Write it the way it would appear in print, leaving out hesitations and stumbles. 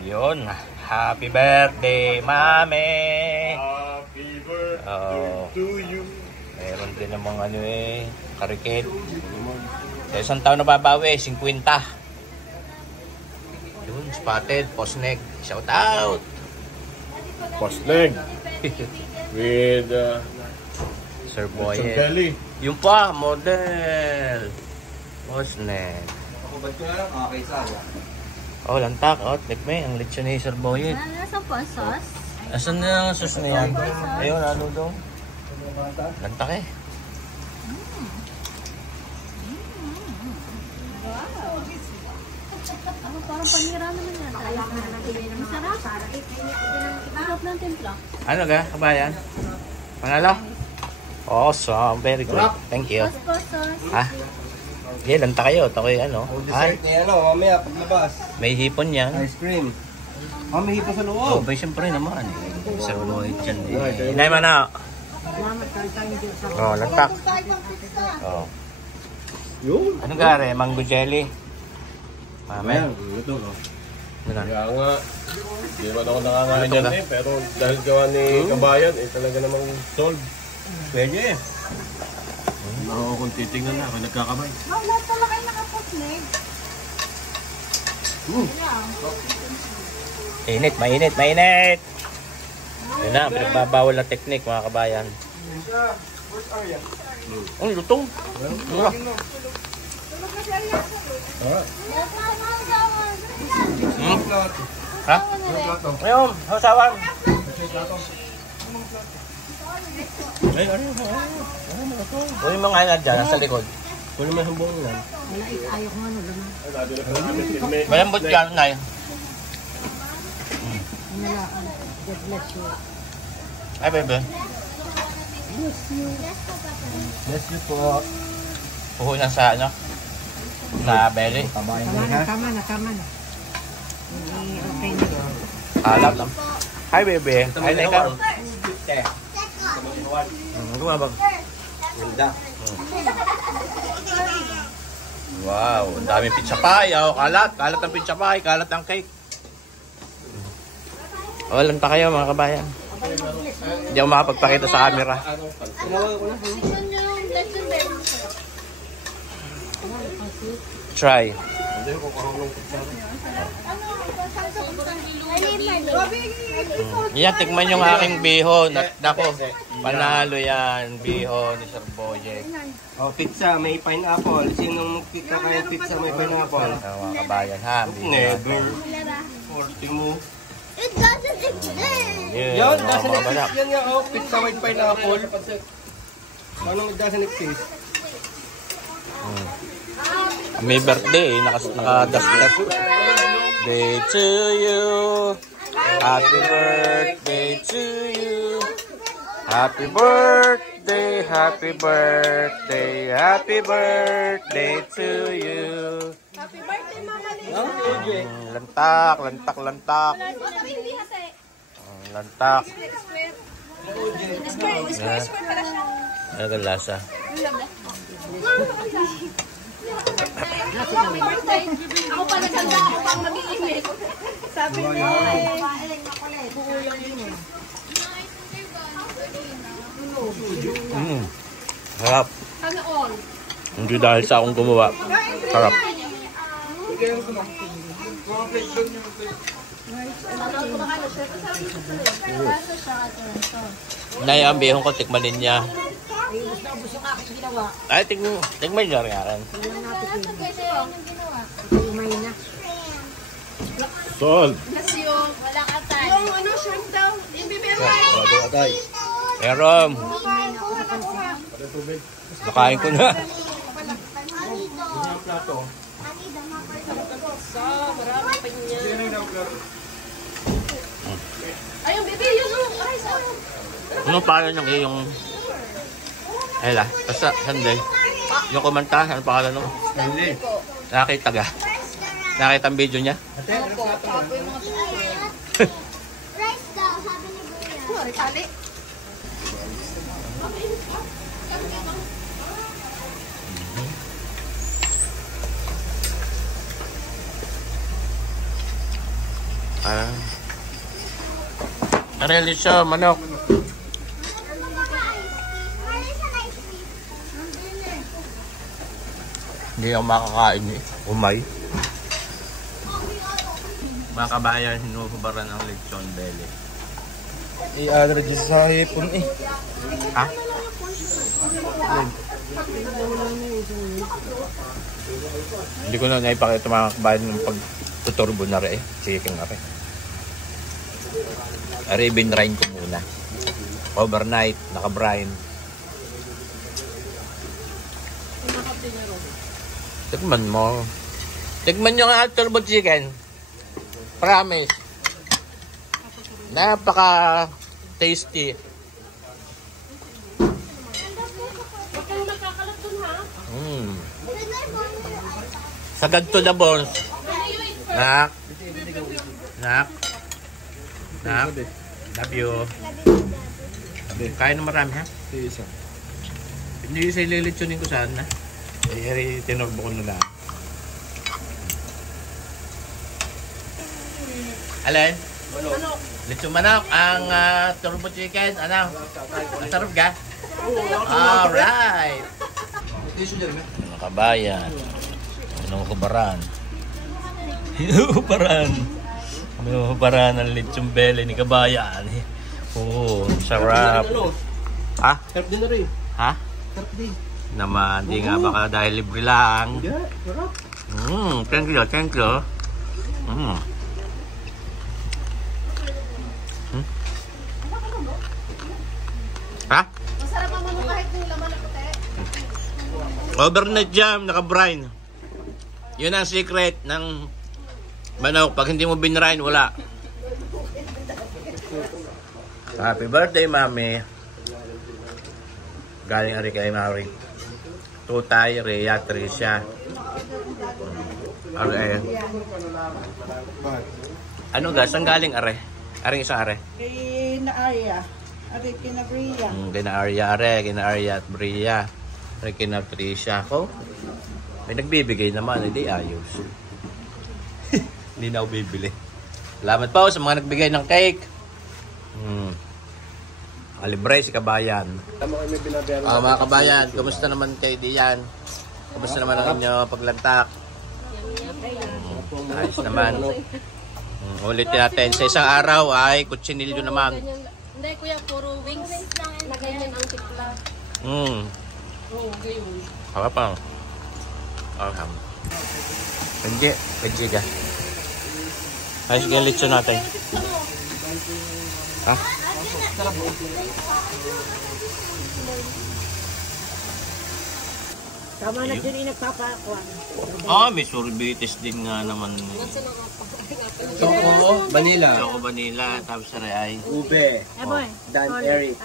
Yun. Happy birthday, Mami! Happy birthday to you. Meron din namang ano karikit. Sa isang taon na babawi, 50. Yun, spotted, postneg. Shout out! Postneg. With Sir Boyet. belly. Yung pa, model. Postneg. Ba't ko na lang okay sa Oh, lantak. Oh, tikme. Ang lechon ni Sir Boyet. Nasaan po ang sauce? Asan na ang sauce na yan? Ayun, ano daw? Lantak eh. Parang panira naman yan. Masarap. Masarap ng timpla. Ano ka, kabayan? Panalo? Awesome. Very good. Thank you. Sauce. Ha? Okay, lanta kayo. Ito kayo ano. Ay, Dessert ni mamaya paglabas. may hipon yan. Ice cream. May hipo sa Oh, loob. ba siyempre naman. Sir Lloyd dyan eh. Inay man na. Oh, lantak. Oh. Yun. Ano gare? Mango jelly. Mami. Ito. Ano na? Kaya nga, hindi naman ako nakakalimutan pero dahil gawa ni Kabayan, talaga namang sold. Pwede. Oo, kung titingnan na, kung nagkakabay. Lahat pala kayo nakapusnig. Init, mainit, mainit. Yun na, pinagbabawal na teknik mga kabayan. Ang lutong. Mura. Ha? Ngayon, hasawan. Ay, ano yung mga nga dyan, nasa likod. Kung may hambong yan. Ayaw ko ano lang. Malambot dyan, Nay. God bless you. Ay, bebe. Bless you po. Puho na sa ano? Sa belly. Kabayan na ha. Tama na. Okay na. Alam lang. Hi, bebe. Hi, Nika. Gumabag. Ganda. Wow, ang daming pizza pie. Oh, kalat ang pizza pie, kalat ang cake. Oh, lanta kayo mga kabayan. Hindi ako makapagpakita sa camera. Try. Yan, tikman yung aking bihon. Nako, panalo yan. Bihon ni Sir Boyek. Pizza, may pineapple. Sinong kakain pizza may pineapple? Mga kabayan ha. Never. Forty mo. It doesn't exist. Yan, doesn't exist yan nga. Pizza with pineapple. Paano it doesn't exist? May birthday, naka-dusted. Birthday to you. Happy birthday to you. Happy birthday, happy birthday, happy birthday to you. Happy birthday, Mama Lisa. Lantak, lantak, lantak. Lantak. Square pala siya. Ano ka lasa? Happy birthday. Ako pa naganda, ako pang mag-iinit. Sabi niya. Harap. Sana all. Hindi dahil sa akong gumawa. Harap. Nay, ang bihon ko, tikmanin niya. Ay, tikman niya rin akin. Sold. Bless you. Wala ka tayo. Yung ano, shrimp daw. Ibibiro. Pero, nakain ko na. Ayun, baby, yun o. Rice, ano? Ano pangalan yung iyong... Ayla, basta, Sunday. Yung kumanta, ano pangalan nung? Hindi. Nakita ka? Nakita ang video niya? Opo, kapo yung mga Rice daw, sabi ni Kuya. tali. Relisyo, manok. Hindi ako makakain eh. Umay. Mga kabayan, hinuhubaran ang lechon belly. I-allergy sa hipon eh. Ha? Hindi ko na naipakita mga kabayan ng pagtuturbo na rin eh. Chicken na rin. Binrain ko muna. Overnight, naka-brine. Tikman mo. Tikman nyo nga turbo chicken. Promise. Napaka-tasty. Sagad to the bones. Nak. Love you. Kain na marami ha? Isa. Hindi isa ililitsunin ko sana. Tinurbo ko na lang. Alin? Manok. Lechon manok. Ang turbo chicken. Ano? Masarap ka? Alright. Mga kabayan. Hinuhubaran. Hinuhubaran ang lechon belly ni kabayan. Oo, sarap. Ha? Sarap din na rin. Ha? Sarap din. Naman, di nga baka dahil libre lang. Yeah, sarap. Thank you. Ha? Masarap ang manok kahit yung laman na puti. Overnight jam, naka-brine. Yun ang secret ng manok. Pag hindi mo binrine, wala. Happy birthday, Mami. Galing ari kay Mari. Tutay, Rhea, Tricia. Are. Ano gas? Ang galing are? Aring isang are? Kina Arya. Ari kina Bria. Kina Arya are, kina Arya at Bria. Are kina Tricia ko. May nagbibigay naman, hindi ayos. Hindi na ako bibili. Salamat po sa mga nagbigay ng cake. Libre si kabayan. Mga kabayan, kumusta naman kay Dian? Kumusta naman ang inyo paglantak? Ayos naman. Ulitin natin. Sa isang araw ay kutsinilyo naman. Hindi kuya, puro wings. Na ganyan ang tikla. Apa pa? Alham. Hindi. Pwede ka. Ayos ka lechon natin. Ha? Tama na dyan yung nagpapakuan. May sorbetes din nga naman. Choco, vanilla. Choco vanilla, tapos ay Ube. Eh boy. Dan Eric.